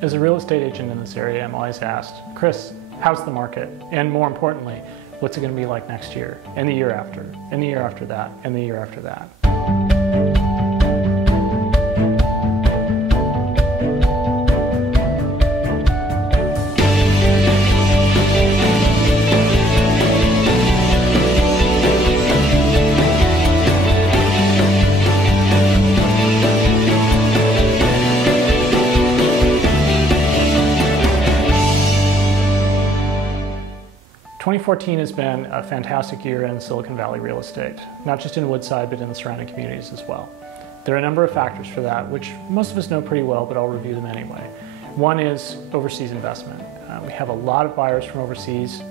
As a real estate agent in this area, I'm always asked, Chris, how's the market? And more importantly, what's it going to be like next year, and the year after, and the year after that, and the year after that? 2014 has been a fantastic year in Silicon Valley real estate, not just in Woodside, but in the surrounding communities as well. There are a number of factors for that, which most of us know pretty well, but I'll review them anyway. One is overseas investment. We have a lot of buyers from overseas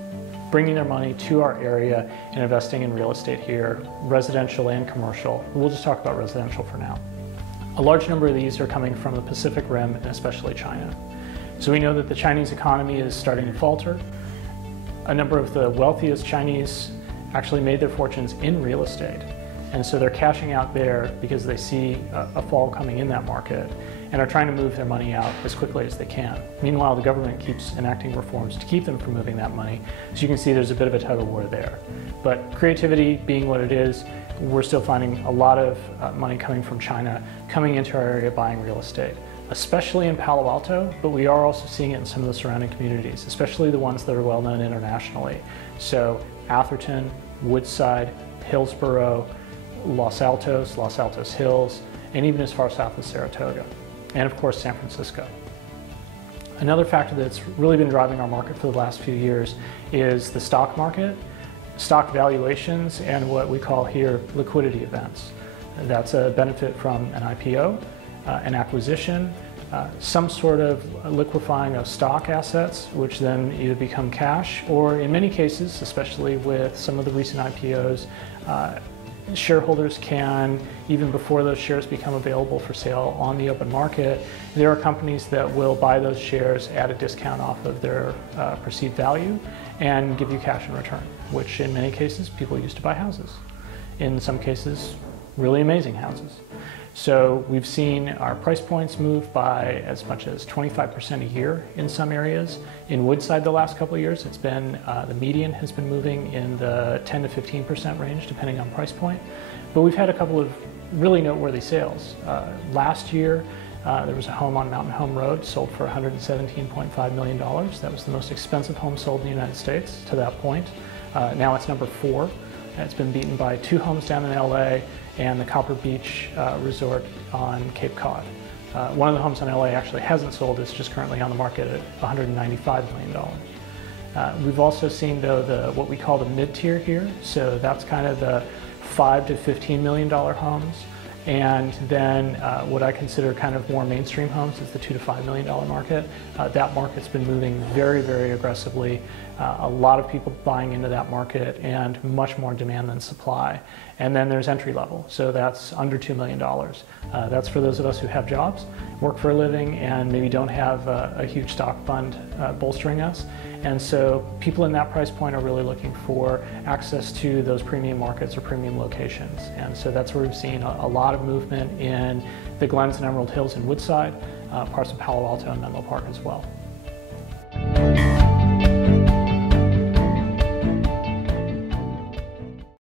bringing their money to our area and investing in real estate here, residential and commercial. We'll just talk about residential for now. A large number of these are coming from the Pacific Rim and especially China. So we know that the Chinese economy is starting to falter. A number of the wealthiest Chinese actually made their fortunes in real estate. And so they're cashing out there because they see a fall coming in that market and are trying to move their money out as quickly as they can. Meanwhile, the government keeps enacting reforms to keep them from moving that money. So you can see there's a bit of a tug of war there. But creativity being what it is, we're still finding a lot of money coming from China coming into our area buying real estate, especially in Palo Alto, but we are also seeing it in some of the surrounding communities, especially the ones that are well known internationally. So Atherton, Woodside, Hillsborough, Los Altos Hills, and even as far south as Saratoga, and of course San Francisco. Another factor that's really been driving our market for the last few years is the stock market, stock valuations, and what we call here liquidity events. That's a benefit from an IPO, an acquisition, some sort of liquefying of stock assets, which then either become cash, or in many cases, especially with some of the recent IPOs, shareholders can, even before those shares become available for sale on the open market, there are companies that will buy those shares at a discount off of their perceived value and give you cash in return, which in many cases people use to buy houses. In some cases, really amazing houses. So we've seen our price points move by as much as 25% a year in some areas. In Woodside the last couple of years, it's been, the median has been moving in the 10 to 15% range depending on price point. But we've had a couple of really noteworthy sales. Last year, there was a home on Mountain Home Road sold for $117.5 million. That was the most expensive home sold in the United States to that point. Now it's number 4. It's been beaten by 2 homes down in LA and the Copper Beach Resort on Cape Cod. One of the homes in LA actually hasn't sold, it's just currently on the market at $195 million. We've also seen though what we call the mid-tier here, so that's kind of the $5 to $15 million homes. And then what I consider kind of more mainstream homes is the $2 to $5 million market. That market's been moving very, very aggressively. A lot of people buying into that market and much more demand than supply. And then there's entry level, so that's under $2 million. That's for those of us who have jobs, work for a living, and maybe don't have a huge stock fund bolstering us. And so people in that price point are really looking for access to those premium markets or premium locations. And so that's where we've seen a lot of movement in the Glens and Emerald Hills in Woodside, parts of Palo Alto and Menlo Park as well.